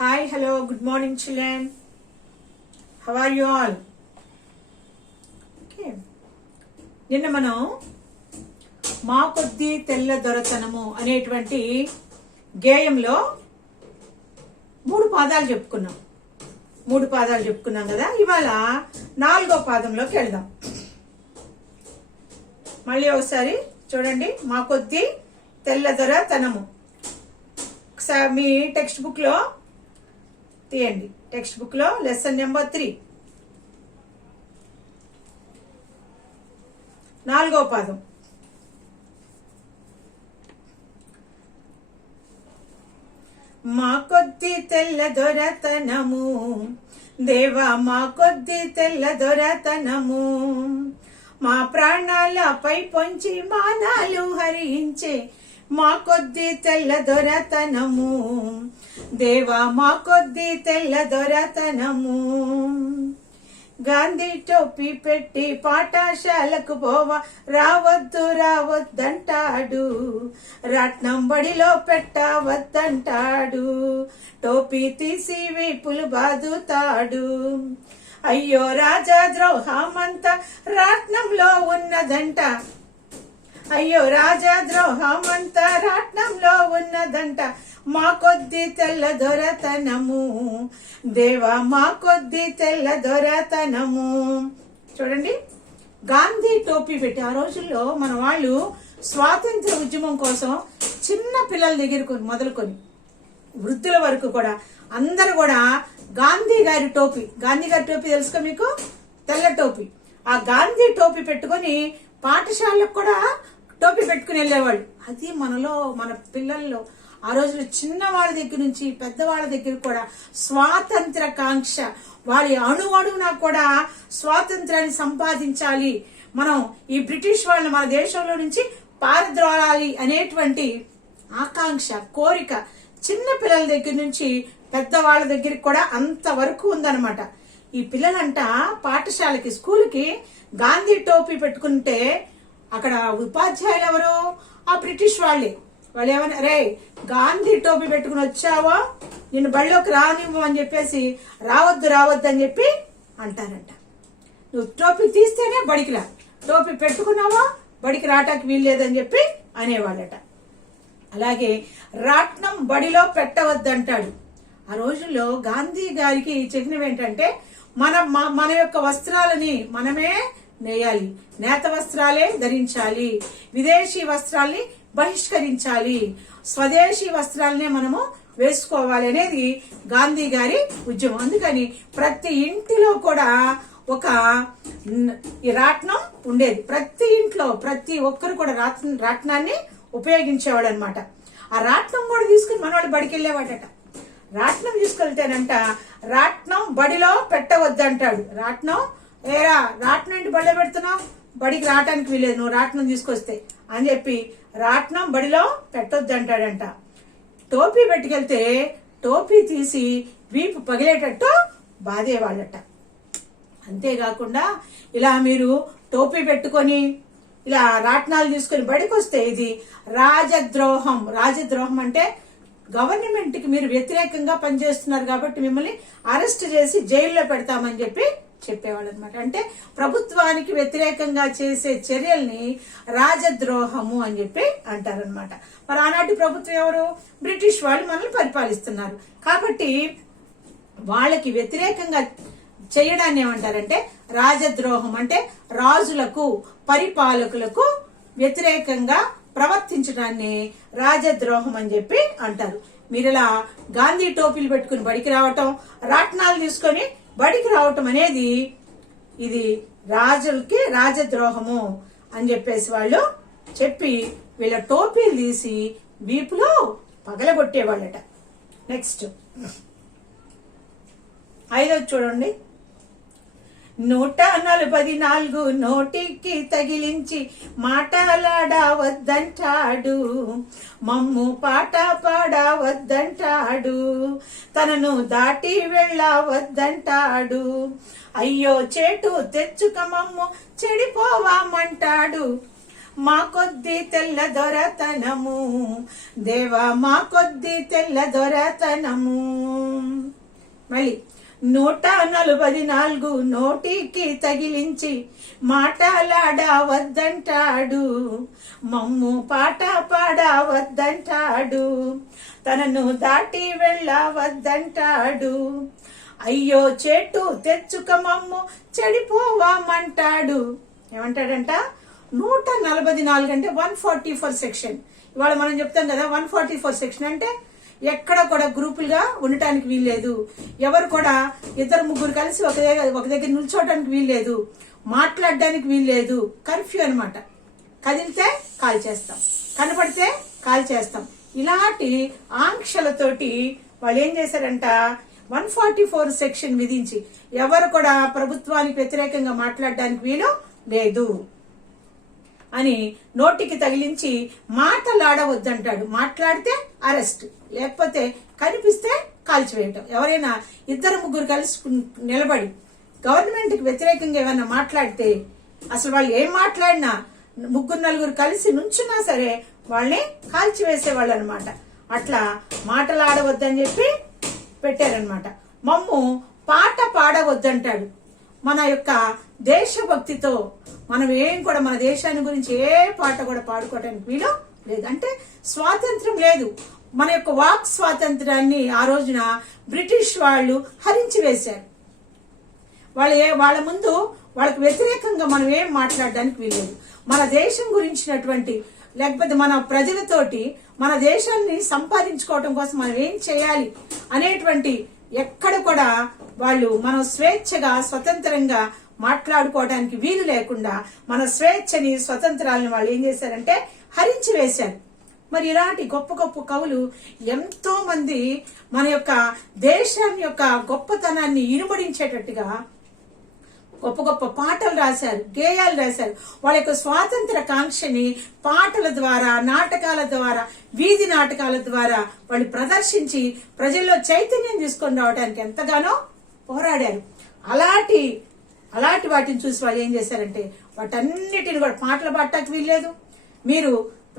Hi, hello, good morning children. How are you all? Okay. నిన్న మనం మా కొద్ది తెల్ల దొరతనము అనేటువంటి గేయంలో మూడు పాదాలు చెప్పుకున్నాం కదా. ఇవాళ 4వ పాదంలోకి వెళ్దాం. మళ్ళీ ఒకసారి చూడండి. మా కొద్ది తెల్ల దొరతనము మీ టెక్స్ట్ బుక్ లో తీయండి. టెక్స్ట్ బుక్ లో లెసన్ నెంబర్ 3 4వ పాదం. మా కొద్ది తెల్ల దొరతనము దేవా, మా కొద్ది తెల్ల దొరతనము, మా ప్రాణాలపై పొంచి మానాలు హరించే మా కొద్ది తెల్ల దొరతనము దేవా, మా కొద్ది తెల్ల దొరతనము. గాంధీ టోపీ పెట్టి పాఠశాలకు పోవా రావద్దంటాడు, రాట్నం బడిలో పెట్టవద్దంటాడు, టోపీ తీసి వీపులు బాదుతాడు. అయ్యో రాజా ద్రోహమంతా రాట్నంలో ఉన్నదంట, అయ్యో రాజా ద్రోహమంతా రాట్నంలో ఉన్నదంట, మా కొద్ది తెల్ల దొరతనము దేవా, మా కొద్ది తెల్ల దొరతనము. చూడండి, గాంధీ టోపీ పెట్టి ఆ రోజుల్లో మన వాళ్ళు స్వాతంత్ర ఉద్యమం కోసం చిన్న పిల్లల దగ్గర మొదలుకొని వృద్ధుల వరకు కూడా అందరు కూడా గాంధీ గారి టోపీ తెలుసుకో మీకు, తెల్ల టోపీ. ఆ గాంధీ టోపీ పెట్టుకొని పాఠశాలకు కూడా టోపీ పెట్టుకుని వెళ్ళేవాళ్ళు. అది మనలో మన పిల్లల్లో ఆ రోజుల్లో చిన్న వాళ్ళ దగ్గర నుంచి పెద్దవాళ్ళ దగ్గర కూడా స్వాతంత్ర కాంక్ష, వాళ్ళ అణువణువునా కూడా స్వాతంత్రాన్ని సంపాదించాలి, మనం ఈ బ్రిటిష్ వాళ్ళని మన దేశంలో నుంచి పారద్రోలాలి అనేటువంటి ఆకాంక్ష, కోరిక చిన్న పిల్లల దగ్గర నుంచి పెద్దవాళ్ళ దగ్గరికి కూడా అంతవరకు ఉందన్నమాట. ఈ పిల్లలంట పాఠశాలకి స్కూల్కి గాంధీ టోపీ పెట్టుకుంటే అక్కడ ఉపాధ్యాయులు ఎవరు? ఆ బ్రిటిష్ వాళ్ళే. వాళ్ళు ఏమన్నా, రే గాంధీ టోపీ పెట్టుకుని వచ్చావో నిన్ను బడిలోకి రానివ్వు అని చెప్పేసి రావద్దు అని చెప్పి అంటారంట. నువ్వు టోపీ తీస్తేనే బడికి రా, టోపీ పెట్టుకున్నావో బడికి రావటానికి వీల్లేదని చెప్పి అనేవాళ్ళట. అలాగే రాట్నం బడిలో పెట్టవద్దంటాడు. ఆ రోజుల్లో గాంధీ గారికి చెప్పినవి ఏంటంటే మన యొక్క వస్త్రాలని మనమే నేయాలి, నేత వస్త్రాలే ధరించాలి, విదేశీ వస్త్రాల్ని బహిష్కరించాలి, స్వదేశీ వస్త్రాలనే మనము వేసుకోవాలి అనేది గాంధీ గారి ఉద్యమం. అందుకని ప్రతి ఇంటిలో కూడా ఒక ఈ రాట్నం ఉండేది. ప్రతి ఇంట్లో ప్రతి ఒక్కరు కూడా రాట్నాన్ని ఉపయోగించేవాడు అనమాట. ఆ రాట్నం కూడా తీసుకుని మనవాళ్ళు బడికి వెళ్ళేవాడట. రాట్నం తీసుకెళ్తేనంట రాట్నం బడిలో పెట్టవద్దంటాడు. రాట్నం ఇంటి బడిలో పెడుతున్నావు, బడికి రావటానికి వీలేదు నువ్వు రాట్నం తీసుకొస్తే అని చెప్పి రాట్నం బడిలో పెట్టొద్దంటాడంట. టోపీ పెట్టుకెళ్తే టోపీ తీసి వీపు పగిలేటట్టు బాధేవాళ్ళట. అంతేకాకుండా ఇలా మీరు టోపీ పెట్టుకొని ఇలా రాట్నాలు తీసుకొని బడికి వస్తే ఇది రాజద్రోహం. రాజద్రోహం అంటే గవర్నమెంట్ కి మీరు వ్యతిరేకంగా పనిచేస్తున్నారు కాబట్టి మిమ్మల్ని అరెస్ట్ చేసి జైల్లో పెడతామని చెప్పి చెప్పేవాళ్ళు అనమాట. అంటే ప్రభుత్వానికి వ్యతిరేకంగా చేసే చర్యల్ని రాజద్రోహము అని చెప్పి అంటారనమాట. మరి ఆనాటి ప్రభుత్వం ఎవరు? బ్రిటిష్ వాళ్ళు మనల్ని పరిపాలిస్తున్నారు కాబట్టి వాళ్ళకి వ్యతిరేకంగా చేయడాన్ని ఏమంటారంటే రాజద్రోహం. అంటే రాజులకు పరిపాలకులకు వ్యతిరేకంగా ప్రవర్తించడాన్ని రాజద్రోహం అని చెప్పి అంటారు. మీరు ఇలా గాంధీ టోపీలు పెట్టుకుని బడికి రావటం, రాట్నాలు తీసుకొని బడికి రావటం అనేది ఇది రాజులకి రాజద్రోహము అని చెప్పేసి వాళ్ళు చెప్పి వీళ్ళ టోపీలు తీసి వీపులో పగలగొట్టేవాళ్ళట. నెక్స్ట్ 5వ చూడండి. 144 నోటికి తగిలించి మాటలాడవద్దంటాడు, మమ్ము పాట పాడవద్దంటాడు, తనను దాటి వెళ్ళవద్దంటాడు, అయ్యో చేటు తెచ్చుక మమ్ము చెడిపోవామంటాడు, మా కొద్ది తెల్ల దొరతనము, దేవా మా కొద్ది తెల్ల దొరతనము. మళ్ళీ 144 నోటికి తగిలించి మాటలాడవద్దంటాడు, మమ్ము పాట పాడవద్దంటాడు, తనను దాటి వెళ్ళవద్దంటాడు. అయ్యో చెట్టు తెచ్చుక మమ్ము చెడిపోవామంటాడు. ఏమంటాడంట? 144 అంటే 144 సెక్షన్. ఇవాళ మనం చెప్తాం కదా 144 సెక్షన్ అంటే ఎక్కడ కూడా గ్రూపులుగా ఉండటానికి వీల్లేదు, ఎవరు కూడా 2-3 కలిసి ఒక దగ్గర నిల్చోవడానికి వీల్లేదు, మాట్లాడడానికి వీల్లేదు, కర్ఫ్యూ అనమాట. కదిలితే కాల్ చేస్తాం, కనపడితే కాల్ చేస్తాం. ఇలాంటి ఆంక్షలతోటి వాళ్ళు ఏం చేశారంట? 144 సెక్షన్ విధించి ఎవరు కూడా ప్రభుత్వానికి వ్యతిరేకంగా మాట్లాడడానికి వీలు లేదు అని నోటికి తగిలించి మాటలాడవద్దంటాడు. మాట్లాడితే అరెస్ట్, లేకపోతే కనిపిస్తే కాల్చివేయటం. ఎవరైనా 2-3 కలిసి నిలబడి గవర్నమెంట్ కి వ్యతిరేకంగా ఏమైనా మాట్లాడితే, అసలు వాళ్ళు ఏం మాట్లాడినా 3-4 కలిసి నుంచున్నా సరే వాళ్ళని కాల్చివేసేవాళ్ళు అనమాట. అట్లా మాటలాడవద్దని చెప్పి పెట్టారనమాట. మమ్ము పాట పాడవద్దంటాడు. మన యొక్క దేశభక్తితో మనం ఏం కూడా మన దేశాన్ని గురించి ఏ పాట కూడా పాడుకోవడానికి వీలు లేదు. అంటే స్వాతంత్రం లేదు. మన యొక్క వాక్ స్వాతంత్రాన్ని ఆ రోజున బ్రిటిష్ వాళ్ళు హరించి వేశారు. వాళ్ళ ముందు వాళ్ళకి వ్యతిరేకంగా మనం ఏం మాట్లాడడానికి వీల్లేదు. మన దేశం గురించినటువంటి, లేకపోతే మన ప్రజలతోటి మన దేశాన్ని సంపాదించుకోవటం కోసం మనం ఏం చేయాలి అనేటువంటి ఎక్కడ కూడా వాళ్ళు మనం స్వేచ్ఛగా స్వతంత్రంగా మాట్లాడుకోవడానికి వీలు లేకుండా మన స్వేచ్ఛని స్వతంత్రాలను వాళ్ళు ఏం చేశారంటే హరించి వేశారు. మరి ఇలాంటి గొప్ప గొప్ప కవులు ఎంతో మంది మన యొక్క దేశం యొక్క గొప్పతనాన్ని ఇనుమడించేటట్టుగా గొప్ప గొప్ప పాటలు రాశారు, గేయాలు రాశారు. వాళ్ళ యొక్క స్వాతంత్ర కాంక్షని పాటల ద్వారా, నాటకాల ద్వారా, వీధి నాటకాల ద్వారా వాళ్ళు ప్రదర్శించి ప్రజల్లో చైతన్యం తీసుకొని రావడానికి ఎంతగానో పోరాడారు. అలాంటి వాటిని చూసి వాళ్ళు ఏం చేశారంటే వాటన్నిటిని కూడా పాటలు పాడటానికి వీల్లేదు, మీరు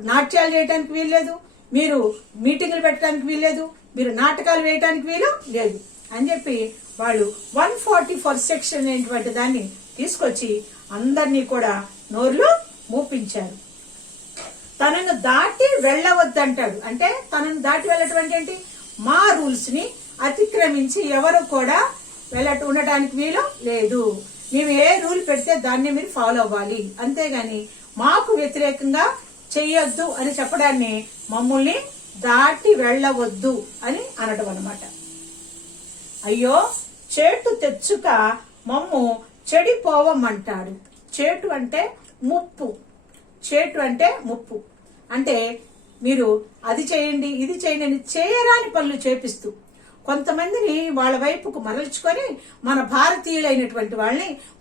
నాట్యాలు చేయడానికి వీల్లేదు, మీరు మీటింగులు పెట్టడానికి వీల్లేదు, మీరు నాటకాలు వేయడానికి వీలు లేదు అని చెప్పి వాళ్ళు 144 సెక్షన్ అనేటువంటి దాన్ని తీసుకొచ్చి అందరినీ కూడా నోర్లు మూపించారు. తనను దాటి వెళ్ళవద్దంటాడు. అంటే తనను దాటి వెళ్ళటం ఏంటి? మా రూల్స్ ని అతిక్రమించి ఎవరు కూడా ఉండటానికి వీలు లేదు. మేము ఏ రూల్ పెడితే దాన్ని మీరు ఫాలో అవ్వాలి, అంతేగాని మాకు వ్యతిరేకంగా చెయ్యొద్దు అని చెప్పడాన్ని మమ్మల్ని దాటి వెళ్ళవద్దు అని అనడం అన్నమాట. అయ్యో చేటు తెచ్చుక మమ్ము చెడిపోవమంటాడు. చేటు అంటే ముప్పు, చేటు అంటే ముప్పు. అంటే మీరు అది చేయండి ఇది చేయండి అని చేయరాని పనులు చేపిస్తూ కొంతమందిని వాళ్ళ వైపుకు మరల్చుకొని మన భారతీయులైనటువంటి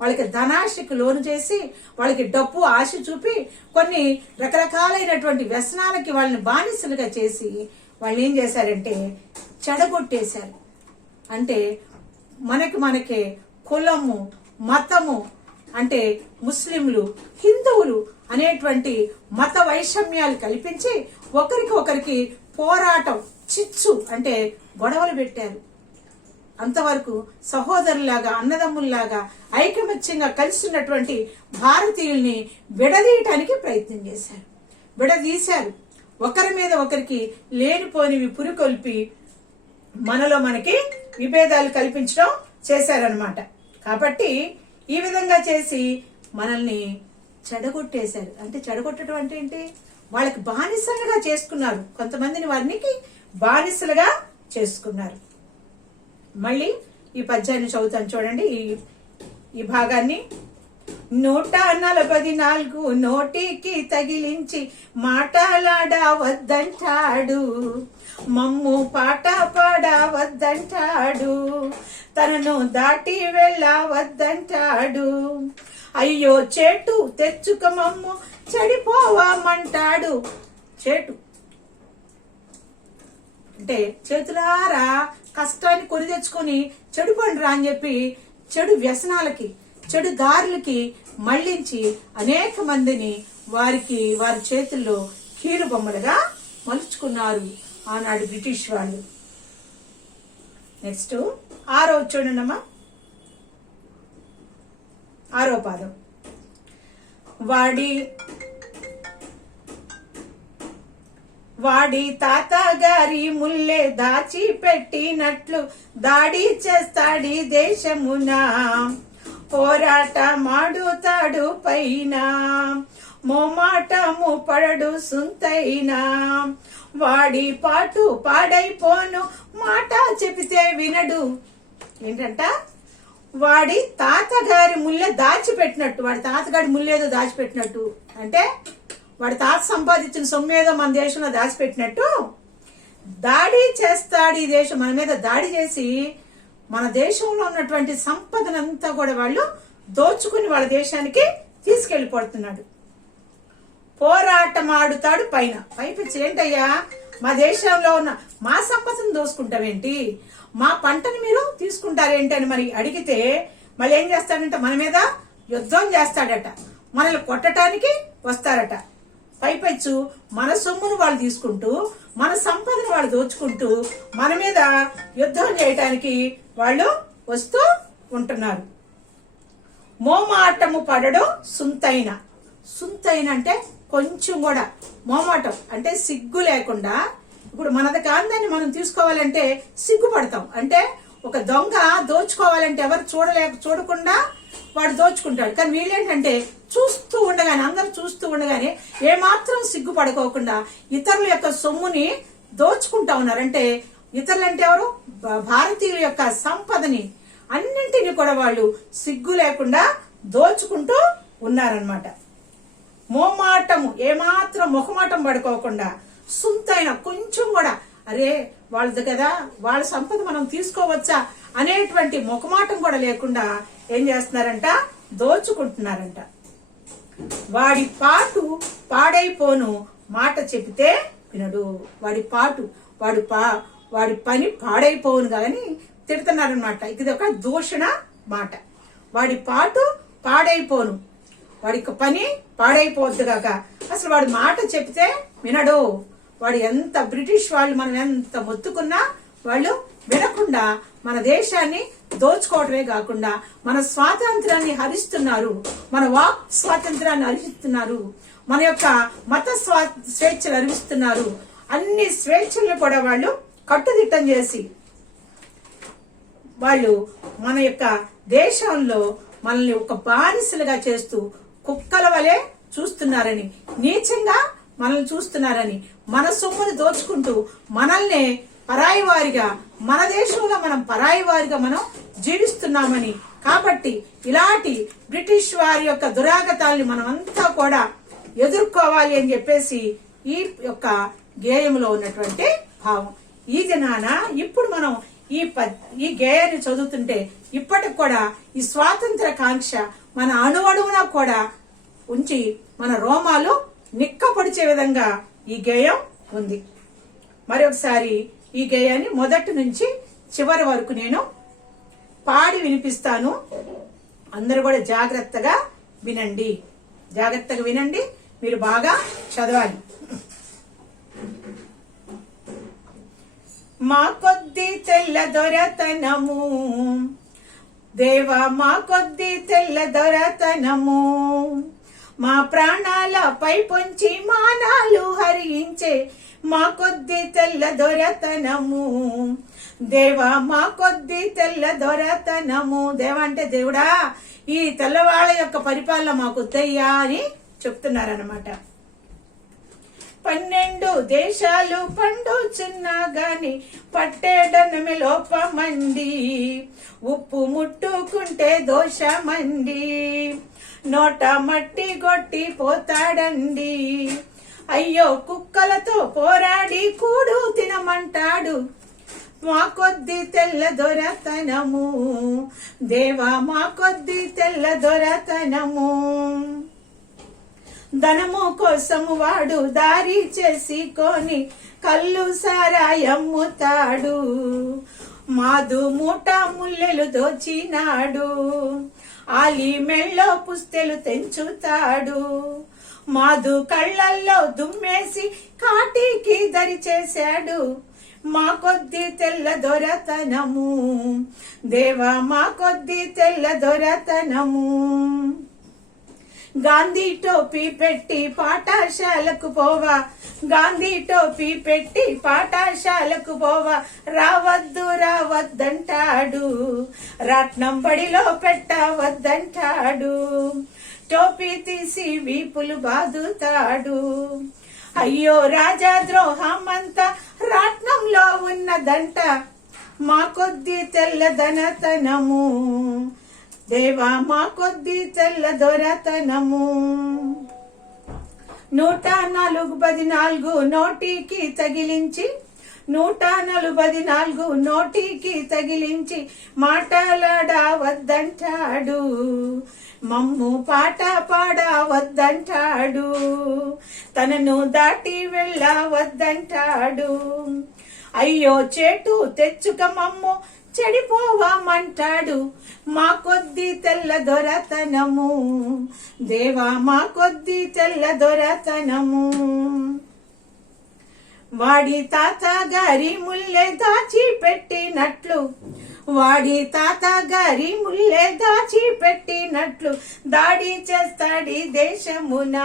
వాళ్ళకి ధనాశకు లోను చేసి వాళ్ళకి డబ్బు ఆశ చూపి కొన్ని రకరకాలైనటువంటి వ్యసనాలకి వాళ్ళని బానిసలుగా చేసి వాళ్ళు ఏం చేశారంటే చెడగొట్టేశారు. అంటే మనకే కులము మతము అంటే ముస్లింలు హిందువులు అనేటువంటి మత వైషమ్యాలు కల్పించి ఒకరికి పోరాటం చిచ్చు అంటే గొడవలు పెట్టారు. అంతవరకు సహోదరులాగా అన్నదమ్ముల్లాగా ఐకమత్యంగా కలిసి ఉన్నటువంటి భారతీయుల్ని విడదీయటానికి ప్రయత్నం చేశారు, విడదీశారు. ఒకరి మీద ఒకరికి లేనిపోనివి పురికొల్పి మనకి విభేదాలు కల్పించడం చేశారనమాట. కాబట్టి ఈ విధంగా చేసి మనల్ని చెడగొట్టేశారు. అంటే చెడగొట్టడం అంటే ఏంటి? వాళ్ళకి బానిసలుగా చేసుకున్నారు. కొంతమందిని వారికి బానిసలుగా చేసుకున్నారు. మళ్ళీ ఈ పద్యాన్ని చదువుతాను చూడండి. ఈ భాగాన్ని 144 నోటికి తగిలించి మాటలాడవద్దంటాడు, మమ్ము పాట పాడవద్దంటాడు, తనను దాటి వెళ్ళవద్దంటాడు, అయ్యో చేటు తెచ్చుక మమ్ము చెడిపోవామంటాడు. చేటు అంటే చేతులారా కష్టాన్ని కొని తెచ్చుకొని చెడిపోండి రా అని చెప్పి చెడు వ్యసనాలకి చెడు దారులకి మళ్లించి అనేక మందిని వారి చేతుల్లో కీలు బొమ్మలుగా మలుచుకున్నారు ఆనాడు బ్రిటిష్ వాళ్ళు. నెక్స్ట్ 6వ చూడండమ్మా, 6వ పాదం. వాడి తాతగారి ముల్లే దాచి పెట్టినట్లు దాడి చేస్తాడి దేశమున, పోరాట మాడుతాడు పైన, మోమాటము పడడు సుంతైనా, వాడి పాటు పాడైపోను మాట చెబితే వినడు. ఏంటంట, వాడి తాతగారి ముల్లె దాచిపెట్టినట్టు, వాడి తాతగారి ముల్లేదో దాచిపెట్టినట్టు అంటే వాడి తాత సంపాదించిన సొమ్మేదో మన దేశంలో దాచిపెట్టినట్టు దాడి చేస్తాడు ఈ దేశం, మన మీద దాడి చేసి మన దేశంలో ఉన్నటువంటి సంపదనంతా కూడా వాళ్ళు దోచుకుని వాళ్ళ దేశానికి తీసుకెళ్లిపోతున్నాడు. పోరాటం ఆడుతాడు పైన, పైపించి ఏంటయ్యా మా దేశంలో ఉన్న మా సంపదను దోసుకుంటావేంటి, మా పంటను మీరు తీసుకుంటారేంటి అని మరి అడిగితే మళ్ళీ ఏం చేస్తాడంటే మన మీద యుద్ధం చేస్తాడట, మనల్ని కొట్టడానికి వస్తారట. పైపెచ్చు మన సొమ్మును వాళ్ళు తీసుకుంటూ మన సంపదను వాళ్ళు దోచుకుంటూ మన మీద యుద్ధం చేయడానికి వాళ్ళు వస్తూ ఉంటున్నారు. మోమాటము పడడు సుంతైన, సుంతైన అంటే కొంచెం కూడా, మోమాటం అంటే సిగ్గు లేకుండా. ఇప్పుడు మనది కాందాన్ని మనం తీసుకోవాలంటే సిగ్గుపడతాం. అంటే ఒక దొంగ దోచుకోవాలంటే ఎవరు చూడకుండా వాడు దోచుకుంటాడు. కానీ వీళ్ళేంటంటే చూస్తూ ఉండగానే, అందరు చూస్తూ ఉండగానే ఏమాత్రం సిగ్గుపడుకోకుండా ఇతరుల యొక్క సొమ్ముని దోచుకుంటా ఉన్నారు. అంటే ఇతరులు అంటే ఎవరు, భారతీయుల యొక్క సంపదని అన్నింటినీ కూడా వాళ్ళు సిగ్గు లేకుండా దోచుకుంటూ ఉన్నారనమాట. మోమాటము, ఏమాత్రం ముఖమాటం పడుకోకుండా, సుంతైన కొంచెం కూడా అరే వాళ్ళది కదా వాళ్ళ సంపద మనం తీసుకోవచ్చా అనేటువంటి ముఖమాటం కూడా లేకుండా ఏం చేస్తున్నారంట, దోచుకుంటున్నారంట. వాడి పాటు పాడైపోను మాట చెబితే వినడు. వాడి పని పాడైపోను కానీ తిడుతున్నారనమాట. ఇది ఒక దూషణ మాట. వాడి పాటు పాడైపోను, వాడి పని పాడైపోద్దు కాక అసలు వాడి మాట చెప్తే వినడు. వాడు ఎంత బ్రిటిష్ వాళ్ళు మనం ఎంత మొత్తుకున్నా వాళ్ళు వినకుండా మన దేశాన్ని దోచుకోవటమే కాకుండా మన స్వాతంత్రాన్ని హరిస్తున్నారు, మన వాక్ స్వాతంత్రాన్ని హరిస్తున్నారు, మన యొక్క మత స్వేచ్ఛలు హరిస్తున్నారు. అన్ని స్వేచ్ఛలను కూడా వాళ్ళు కట్టుదిట్టం చేసి వాళ్ళు మన యొక్క దేశంలో మనల్ని ఒక బానిసలుగా చేస్తూ కుక్కల వలె చూస్తున్నారని, నీచంగా మనల్ని చూస్తున్నారని, మన సొమ్మును దోచుకుంటూ మనల్ని పరాయి వారిగా, మన దేశంలో మనం పరాయి వారిగా మనం జీవిస్తున్నామని. కాబట్టి ఇలాంటి బ్రిటిష్ వారి యొక్క దురాగతాల్ని మనమంతా కూడా ఎదుర్కోవాలి అని చెప్పేసి ఈ యొక్క గేయంలో ఉన్నటువంటి భావం. ఈ దినాన ఇప్పుడు మనం ఈ గేయాన్ని చదువుతుంటే ఇప్పటికి కూడా ఈ స్వాతంత్ర కాంక్ష మన అణువణువున కూడా ఉంచి మన రోమాలు నిక్కపొడిచే విధంగా ఈ గేయం ఉంది. మరొకసారి ఈ గేయాన్ని మొదటి నుంచి చివరి వరకు నేను పాడి వినిపిస్తాను. అందరూ కూడా జాగ్రత్తగా వినండి, జాగ్రత్తగా వినండి, మీరు బాగా చదవాలి. మా కొద్ది తెల్ల దొరతనము దేవా, మా కొద్ది తెల్ల దొరతనము, మా ప్రాణాలపై పొంచి మానాలు హరించే మా కొద్ది తెల్ల దొరతనము దేవా, మా కొద్ది తెల్ల దొరతనము. దేవా అంటే దేవుడా, ఈ తెల్లవాళ్ళ యొక్క పరిపాలన మాకు తెయ్యా అని చెప్తున్నారనమాట. 12 దేశాలు పండుచున్నా గాని పట్టేడనమి లోపమండి, ఉప్పు ముట్టుకుంటే దోషమండి, నోట మట్టి కొట్టి పోతాడండి, అయ్యో కుక్కలతో పోరాడి కూడు తినమంటాడు. మా కొద్ది తెల్ల దొరతనము దేవా, మా కొద్ది తెల్ల దొరతనము. ధనము కోసము వాడు దారి చేసుకొని కళ్ళు సారాయమ్ముతాడు, మాదు మూట ముల్లెలు దోచినాడు, ఆలి మెళ్ళో పుస్తెలు తెంచుతాడు, మాధు కళ్ళల్లో దుమ్మేసి కాటికి దరి చేశాడు. మా కొద్ది తెల్ల దొరతనము దేవా, మా కొద్ది తెల్ల దొరతనము. గాంధీ టోపీ పెట్టి పాఠశాలకు పోవా, గాంధీ టోపీ పెట్టి పాఠశాలకు పోవా, రావద్దు రావద్దంటాడు, రాట్నం బడిలో పెట్టవద్దంటాడు, టోపీ తీసి వీపులు బాదుతాడు. అయ్యో రాజా ద్రోహమంతా రాట్నంలో ఉన్నదంట, మా కొద్ది తెల్లదనతనము దేవా, మా కొద్ది తెల్ల దొరతనము. 144 నోటికి తగిలించి, 144 నోటికి తగిలించి మాటలాడవద్దంటాడు, మమ్ము పాట పాడవద్దంటాడు, తనను దాటి వెళ్ళవద్దంటాడు. అయ్యో చేటు తెచ్చుక మమ్ము చెడిపోవామంటాడు, మా కొద్ది తెల్ల దొరతనము దేవా, మా కొద్ది తెల్ల దొరతనము. వాడి తాత గారి ముల్లె దాచి పెట్టినట్లు, వాడి తాత గారి ముల్లె దాచి పెట్టినట్లు దాడి చేస్తాడి దేశమున,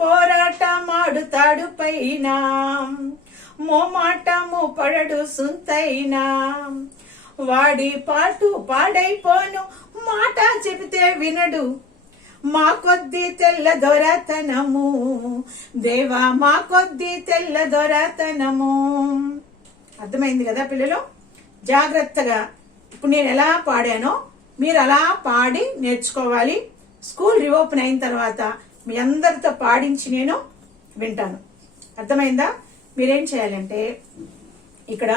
పోరాటమాడుతాడు పైన, మోమాటము పడడు సుంతైనా. వాడి పాటు పాడైపోను మాట చెబితే వినడు, మా కొద్ది తెల్ల దొరతనము దేవా, మా కొద్ది తెల్ల దొరతనము. అర్థమైంది కదా పిల్లలు? జాగ్రత్తగా ఇప్పుడు నేను ఎలా పాడానో మీరు అలా పాడి నేర్చుకోవాలి. స్కూల్ రీఓపెన్ అయిన తర్వాత మీ అందరితో పాడించి నేను వింటాను. అర్థమైందా? మీరేం చేయాలంటే ఇక్కడ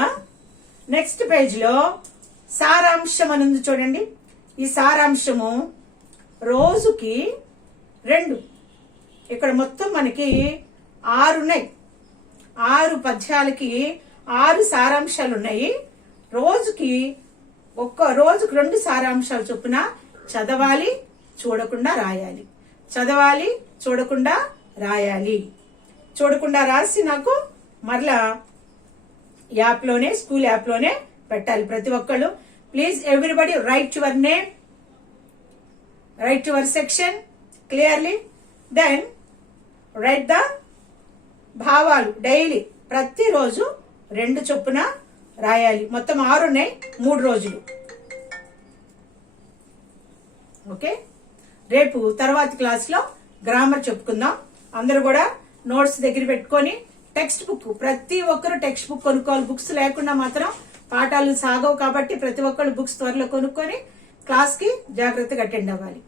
నెక్స్ట్ పేజ్లో సారాంశం అని ఉంది చూడండి. ఈ సారాంశము రోజుకి 2, ఇక్కడ మొత్తం మనకి 6 ఉన్నాయి. 6 పద్యాలకి 6 సారాంశాలు ఉన్నాయి. రోజుకి 2 సారాంశాలు చొప్పున చదవాలి, చూడకుండా రాయాలి, చదవాలి, చూడకుండా రాయాలి. చూడకుండా రాసి నాకు మరలా యాప్లోనే, స్కూల్ యాప్లోనే పెట్టాలి ప్రతి ఒక్కళ్ళు. Please everybody write your name, write your section clearly, then write the భావాలు డైలీ, ప్రతిరోజు 2 చొప్పున రాయాలి. మొత్తం 6 ఉన్నాయి, 3 రోజులు. ఓకే, రేపు తర్వాతి క్లాస్లో గ్రామర్ చెప్పుకుందాం. అందరూ కూడా నోట్స్ దగ్గర పెట్టుకొని టెక్స్ట్ బుక్, ప్రతి ఒక్కరు టెక్స్ట్ బుక్ కొనుక్కోవాలి. బుక్స్ లేకుండా మాత్రం పాఠాలు సాగవు కాబట్టి ప్రతి ఒక్కరు బుక్స్ త్వరలో కొనుక్కొని క్లాస్ కి జాగ్రత్తగా అటెండ్ అవ్వాలి.